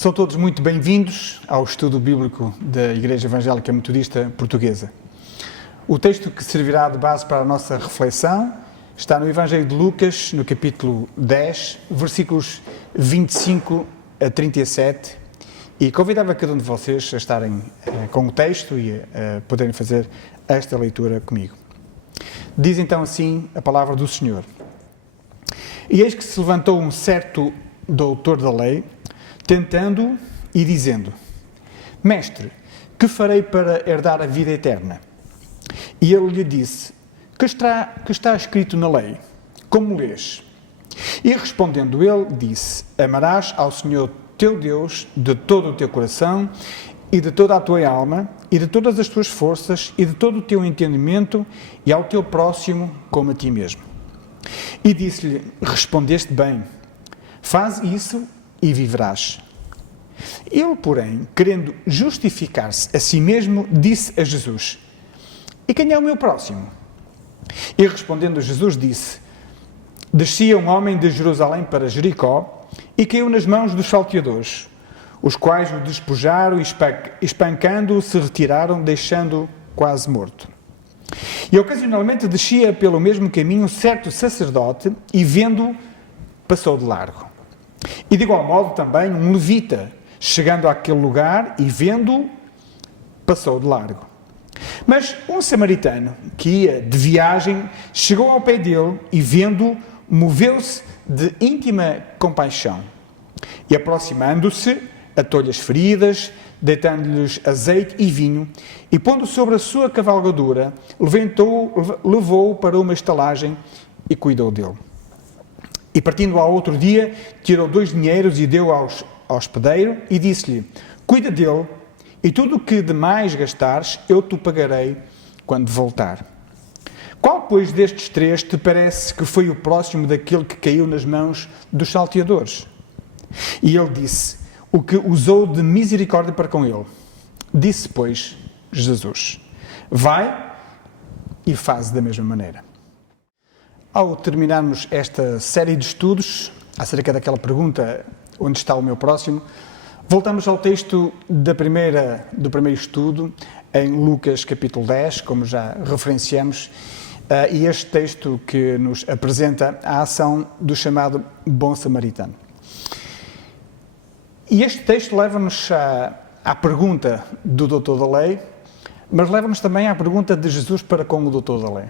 São todos muito bem-vindos ao estudo bíblico da Igreja Evangélica Metodista Portuguesa. O texto que servirá de base para a nossa reflexão está no Evangelho de Lucas, no capítulo 10, versículos 25 a 37, e convidava cada um de vocês a estarem com o texto e a poderem fazer esta leitura comigo. Diz então assim a palavra do Senhor. E eis que se levantou um certo doutor da lei, tentando e dizendo: Mestre, que farei para herdar a vida eterna? E ele lhe disse: que está escrito na lei? Como lês? E respondendo ele, disse: Amarás ao Senhor teu Deus de todo o teu coração e de toda a tua alma e de todas as tuas forças e de todo o teu entendimento e ao teu próximo como a ti mesmo. E disse-lhe: Respondeste bem, faz isso e viverás. Ele, porém, querendo justificar-se a si mesmo, disse a Jesus: E quem é o meu próximo? E respondendo Jesus disse: Descia um homem de Jerusalém para Jericó e caiu nas mãos dos salteadores, os quais o despojaram e espancando-o se retiraram, deixando-o quase morto. E ocasionalmente descia pelo mesmo caminho certo sacerdote e vendo-o passou de largo. E de igual modo também um levita, chegando àquele lugar e vendo-o, passou de largo. Mas um samaritano, que ia de viagem, chegou ao pé dele e vendo-o, moveu-se de íntima compaixão. E aproximando-se, atou-lhe as feridas, deitando-lhes azeite e vinho, e pondo sobre a sua cavalgadura, levou-o para uma estalagem e cuidou dele. E partindo ao outro dia, tirou 2 dinheiros e deu ao hospedeiro e disse-lhe: Cuida dele, e tudo o que demais gastares, eu te pagarei quando voltar. Qual, pois, destes 3 te parece que foi o próximo daquele que caiu nas mãos dos salteadores? E ele disse: O que usou de misericórdia para com ele. Disse, pois, Jesus: Vai e faz da mesma maneira. Ao terminarmos esta série de estudos acerca daquela pergunta, onde está o meu próximo, voltamos ao texto do primeiro estudo, em Lucas capítulo 10, como já referenciamos, e este texto que nos apresenta a ação do chamado Bom Samaritano. E este texto leva-nos à pergunta do doutor da lei, mas leva-nos também à pergunta de Jesus para com o doutor da lei.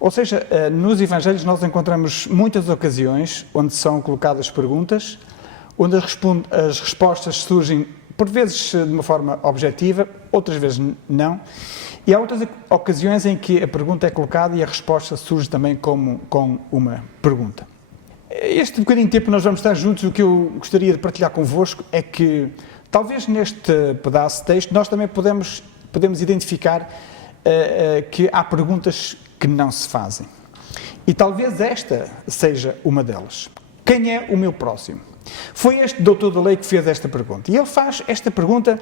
Ou seja, nos Evangelhos nós encontramos muitas ocasiões onde são colocadas perguntas, onde as respostas surgem, por vezes de uma forma objetiva, outras vezes não, e há outras ocasiões em que a pergunta é colocada e a resposta surge também com uma pergunta. Este bocadinho de tempo nós vamos estar juntos, o que eu gostaria de partilhar convosco é que, talvez neste pedaço de texto, nós também podemos identificar que há perguntas que não se fazem. E talvez esta seja uma delas. Quem é o meu próximo? Foi este doutor da lei que fez esta pergunta. E ele faz esta pergunta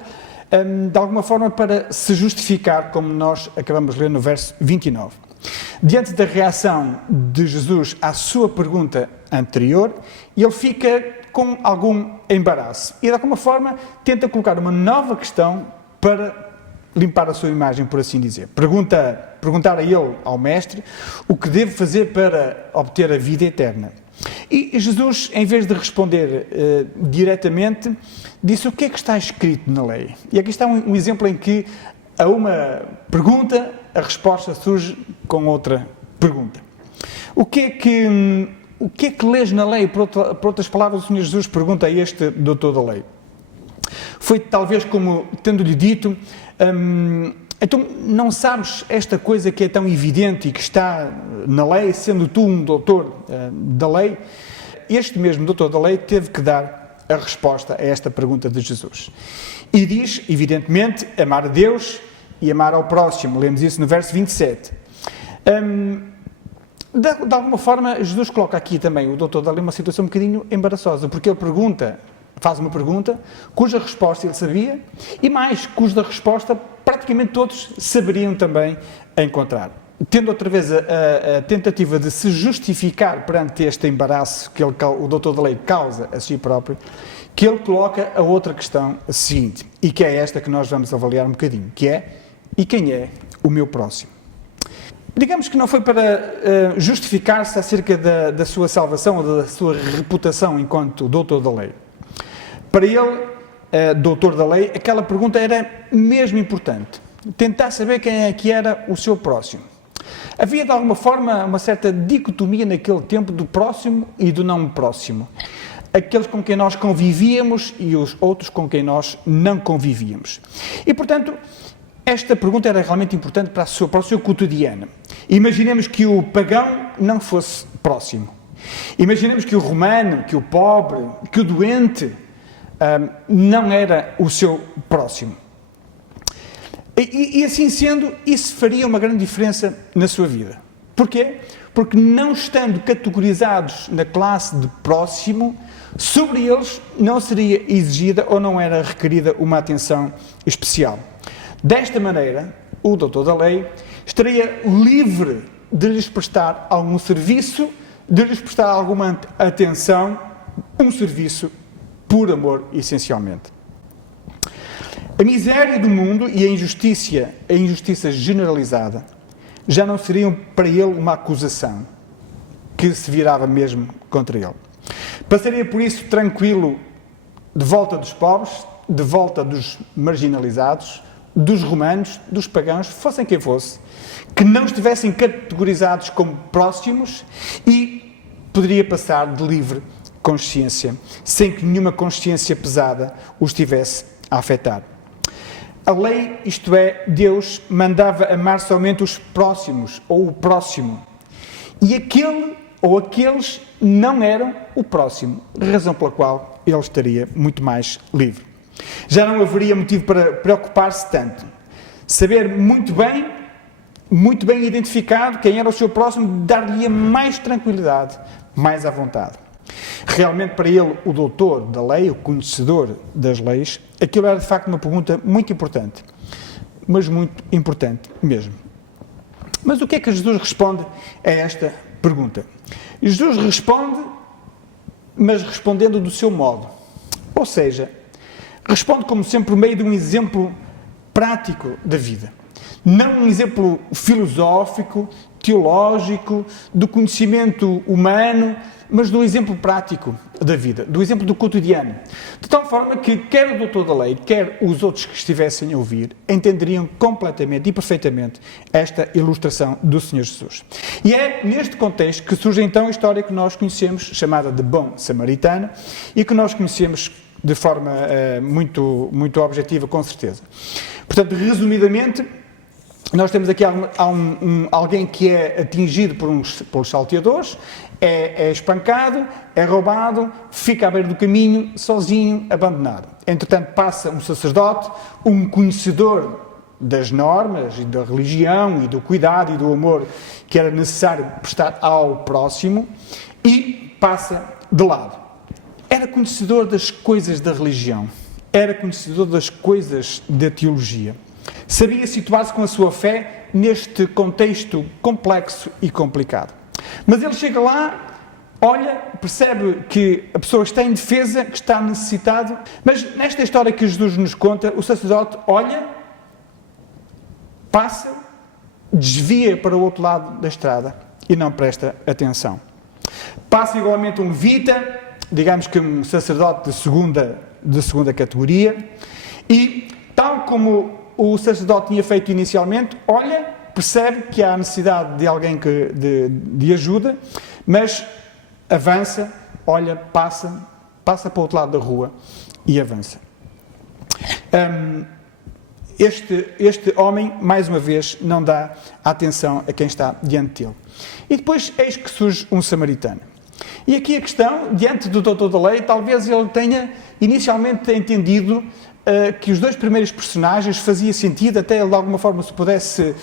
de alguma forma para se justificar, como nós acabamos de ler no verso 29. Diante da reação de Jesus à sua pergunta anterior, ele fica com algum embaraço. E de alguma forma tenta colocar uma nova questão para limpar a sua imagem, por assim dizer. Perguntar a ele, ao mestre, o que deve fazer para obter a vida eterna. E Jesus, em vez de responder diretamente, disse: o que é que está escrito na lei? E aqui está um exemplo em que a uma pergunta a resposta surge com outra pergunta. O que é que lês na lei? Por outras palavras, o Senhor Jesus pergunta a este doutor da lei. Foi talvez como tendo-lhe dito: então não sabes esta coisa que é tão evidente e que está na lei, sendo tu um doutor da lei? Este mesmo doutor da lei teve que dar a resposta a esta pergunta de Jesus. E diz, evidentemente, amar a Deus e amar ao próximo. Lemos isso no verso 27. De alguma forma, Jesus coloca aqui também o doutor da lei numa situação um bocadinho embaraçosa, porque ele faz uma pergunta cuja resposta ele sabia e mais, cuja resposta praticamente todos saberiam também encontrar. tendo outra vez a tentativa de se justificar perante este embaraço que o doutor da lei causa a si próprio, que ele coloca a outra questão seguinte, e que é esta que nós vamos avaliar um bocadinho, que é: e quem é o meu próximo? Digamos que não foi para justificar-se acerca da sua salvação ou da sua reputação enquanto doutor da lei. Para ele, doutor da lei, aquela pergunta era mesmo importante. Tentar saber quem é que era o seu próximo. Havia, de alguma forma, uma certa dicotomia naquele tempo do próximo e do não próximo. Aqueles com quem nós convivíamos e os outros com quem nós não convivíamos. E, portanto, esta pergunta era realmente importante para o seu cotidiano. Imaginemos que o pagão não fosse próximo. Imaginemos que o romano, que o pobre, que o doente não era o seu próximo. E assim sendo, isso faria uma grande diferença na sua vida. Porquê? Porque não estando categorizados na classe de próximo, sobre eles não seria exigida ou não era requerida uma atenção especial. Desta maneira, o doutor da lei estaria livre de lhes prestar algum serviço, de lhes prestar alguma atenção, um serviço por amor, essencialmente. A miséria do mundo e a injustiça generalizada, já não seriam para ele uma acusação que se virava mesmo contra ele. Passaria por isso tranquilo, de volta dos pobres, de volta dos marginalizados, dos romanos, dos pagãos, fossem quem fosse, que não estivessem categorizados como próximos, e poderia passar de livre consciência, sem que nenhuma consciência pesada os estivesse a afetar. A lei, isto é, Deus, mandava amar somente os próximos, ou o próximo. E aquele ou aqueles não eram o próximo, razão pela qual ele estaria muito mais livre. Já não haveria motivo para preocupar-se tanto. Saber muito bem identificado quem era o seu próximo, dar-lhe mais tranquilidade, mais à vontade. Realmente, para ele, o doutor da lei, o conhecedor das leis, aquilo era de facto uma pergunta muito importante, mas muito importante mesmo. Mas o que é que Jesus responde a esta pergunta? Jesus responde, mas respondendo do seu modo. Ou seja, responde como sempre por meio de um exemplo prático da vida. Não um exemplo filosófico, teológico, do conhecimento humano, mas do exemplo prático da vida, do exemplo do cotidiano. De tal forma que quer o doutor da lei, quer os outros que estivessem a ouvir, entenderiam completamente e perfeitamente esta ilustração do Senhor Jesus. E é neste contexto que surge então a história que nós conhecemos, chamada de Bom Samaritano, e que nós conhecemos de forma muito objetiva, com certeza. Portanto, resumidamente, nós temos aqui alguém que é atingido pelos salteadores, é espancado, é roubado, fica à beira do caminho, sozinho, abandonado. Entretanto, passa um sacerdote, um conhecedor das normas e da religião e do cuidado e do amor que era necessário prestar ao próximo, e passa de lado. Era conhecedor das coisas da religião, era conhecedor das coisas da teologia. Sabia situar-se com a sua fé neste contexto complexo e complicado. Mas ele chega lá, olha, percebe que a pessoa está indefesa, que está necessitado, mas nesta história que Jesus nos conta, o sacerdote olha, passa, desvia para o outro lado da estrada e não presta atenção. Passa igualmente um levita, digamos que um sacerdote de segunda categoria, e tal como o sacerdote tinha feito inicialmente, olha, percebe que há necessidade de alguém de ajuda, mas avança, olha, passa para o outro lado da rua e avança. Este homem, mais uma vez, não dá atenção a quem está diante dele. E depois, eis que surge um samaritano. E aqui a questão, diante do doutor da lei, talvez ele tenha inicialmente entendido que os dois primeiros personagens fazia sentido, até ele de alguma forma se pudesse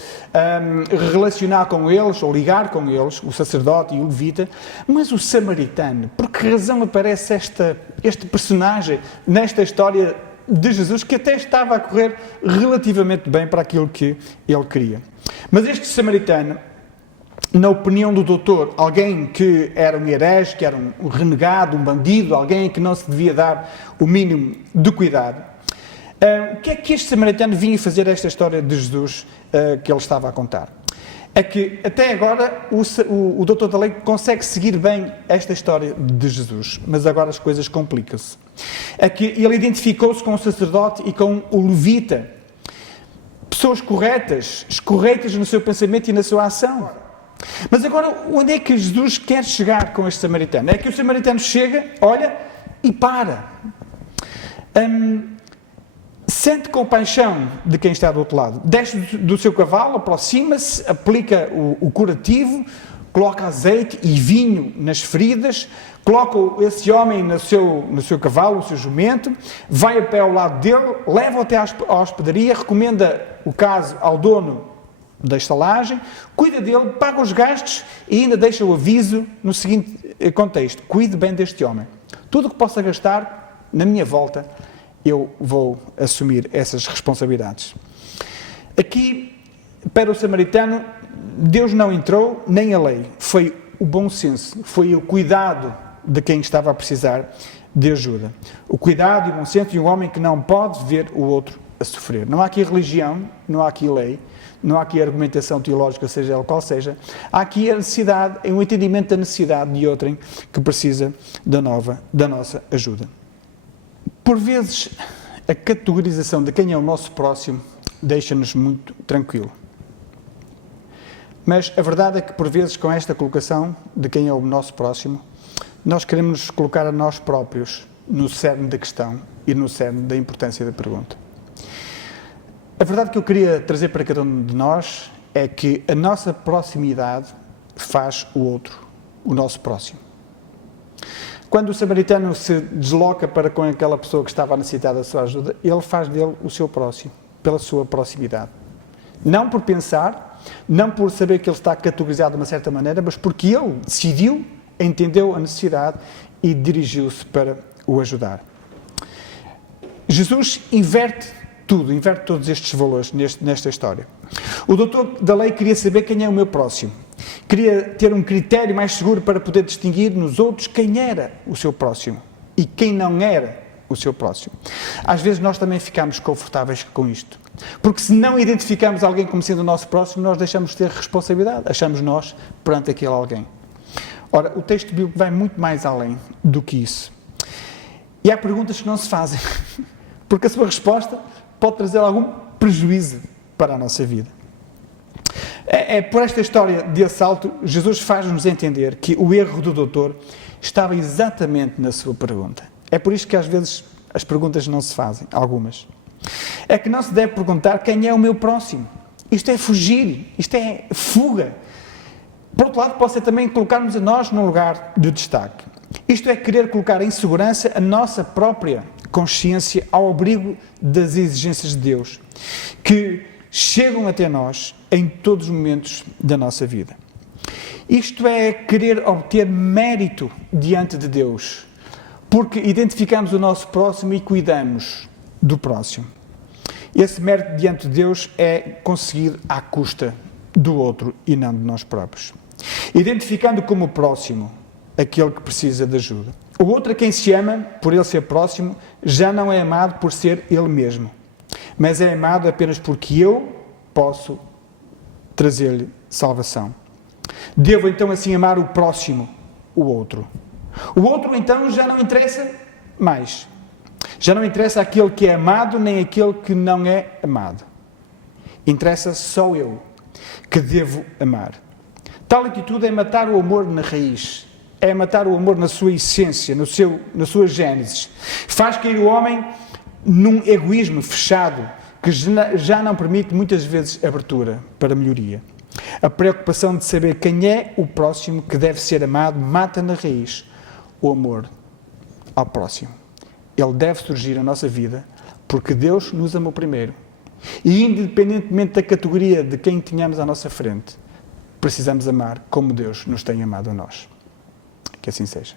relacionar com eles, ou ligar com eles, o sacerdote e o levita, mas o samaritano, por que razão aparece este personagem nesta história de Jesus, que até estava a correr relativamente bem para aquilo que ele queria? Mas este samaritano na opinião do doutor, alguém que era um herege, que era um renegado, um bandido, alguém que não se devia dar o mínimo de cuidado. O que é que este samaritano vinha fazer esta história de Jesus que ele estava a contar? É que até agora o doutor da lei consegue seguir bem esta história de Jesus, mas agora as coisas complicam-se. É que ele identificou-se com o sacerdote e com o levita, pessoas corretas no seu pensamento e na sua ação. Mas agora, onde é que Jesus quer chegar com este samaritano? É que o samaritano chega, olha e para. Sente compaixão de quem está do outro lado. Desce do seu cavalo, aproxima-se, aplica o curativo, coloca azeite e vinho nas feridas, coloca esse homem no seu cavalo, o seu jumento, vai a pé ao lado dele, leva-o até à hospedaria, recomenda o caso ao dono da estalagem, cuida dele, paga os gastos e ainda deixa o aviso no seguinte contexto: cuide bem deste homem. Tudo o que possa gastar, na minha volta, eu vou assumir essas responsabilidades. Aqui, para o samaritano, Deus não entrou, nem a lei. Foi o bom senso, foi o cuidado de quem estava a precisar de ajuda. O cuidado e o bom senso de um homem que não pode ver o outro a sofrer. Não há aqui religião, não há aqui lei, não há aqui argumentação teológica, seja ela qual seja. Há aqui a necessidade, um entendimento da necessidade de outrem que precisa da nossa ajuda. Por vezes, a categorização de quem é o nosso próximo deixa-nos muito tranquilo. Mas a verdade é que, por vezes, com esta colocação de quem é o nosso próximo, nós queremos nos colocar a nós próprios no cerne da questão e no cerne da importância da pergunta. A verdade que eu queria trazer para cada um de nós é que a nossa proximidade faz o outro, o nosso próximo. Quando o samaritano se desloca para com aquela pessoa que estava a necessitar da sua ajuda, ele faz dele o seu próximo, pela sua proximidade. Não por pensar, não por saber que ele está categorizado de uma certa maneira, mas porque ele decidiu, entendeu a necessidade e dirigiu-se para o ajudar. Jesus inverte todos estes valores nesta história. O doutor da lei queria saber quem é o meu próximo. Queria ter um critério mais seguro para poder distinguir nos outros quem era o seu próximo e quem não era o seu próximo. Às vezes nós também ficamos confortáveis com isto. Porque se não identificamos alguém como sendo o nosso próximo, nós deixamos de ter responsabilidade. Achamos nós perante aquele alguém. Ora, o texto bíblico vai muito mais além do que isso. E há perguntas que não se fazem. Porque a sua resposta pode trazer algum prejuízo para a nossa vida. Por esta história de assalto, Jesus faz-nos entender que o erro do doutor estava exatamente na sua pergunta. É por isto que às vezes as perguntas não se fazem, algumas. É que não se deve perguntar quem é o meu próximo. Isto é fugir, isto é fuga. Por outro lado, pode ser também colocar-nos a nós num lugar de destaque. Isto é querer colocar em segurança a nossa própria consciência ao abrigo das exigências de Deus, que chegam até nós em todos os momentos da nossa vida. Isto é querer obter mérito diante de Deus, porque identificamos o nosso próximo e cuidamos do próximo. Esse mérito diante de Deus é conseguido à custa do outro e não de nós próprios. Identificando como próximo aquele que precisa de ajuda. O outro a quem se ama, por ele ser próximo, já não é amado por ser ele mesmo, mas é amado apenas porque eu posso trazer-lhe salvação. Devo então assim amar o próximo, o outro. O outro então já não interessa mais. Já não interessa aquele que é amado nem aquele que não é amado. Interessa só eu, que devo amar. Tal atitude é matar o amor na raiz. É matar o amor na sua essência, na sua gênese. Faz cair o homem num egoísmo fechado, que já não permite muitas vezes abertura para melhoria. A preocupação de saber quem é o próximo que deve ser amado mata na raiz o amor ao próximo. Ele deve surgir na nossa vida porque Deus nos amou primeiro. E independentemente da categoria de quem tenhamos à nossa frente, precisamos amar como Deus nos tem amado a nós. Que assim seja.